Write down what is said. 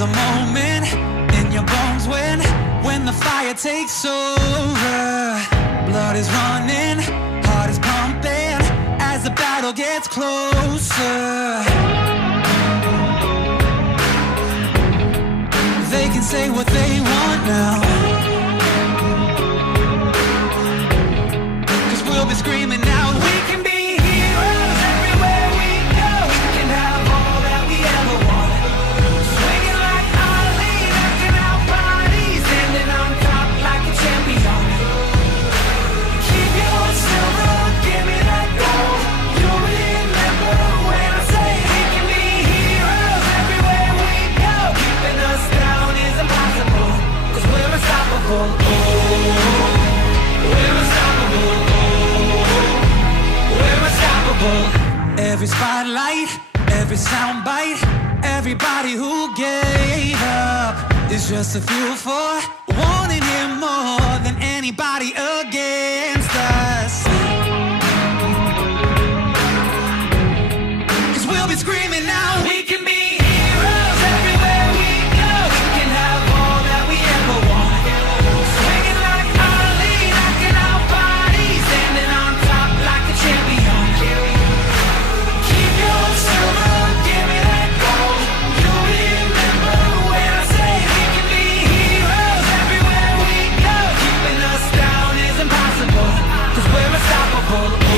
There's a moment in your bones when the fire takes over. Blood is running, heart is pumping as the battle gets closer. They can say what they want now, 'cause we'll be screaming out, we can be heroes everywhere we go. We can have all that we ever want. Swinging like Ali, knocking out bodies, standing on top like a champion. Keep your silver, give me that gold. You'll remember when I say we can be heroes everywhere we go. Keeping us down is impossible, 'cause we're unstoppable. Oh, we're unstoppable. We're unstoppable. Every spotlight, every soundbite, everybody who gave up is just a fuel for wanting him more than anybody against us. 'Cause we'll be screaming now, we can be heroes everywhere we go. We can have all that we ever want. Swinging like Ali, knocking out bodies, standing on top like a champion. Keep your silver, give me that gold. You'll remember when I say we can be heroes everywhere we go. Keeping us down is impossible, 'cause we're unstoppable.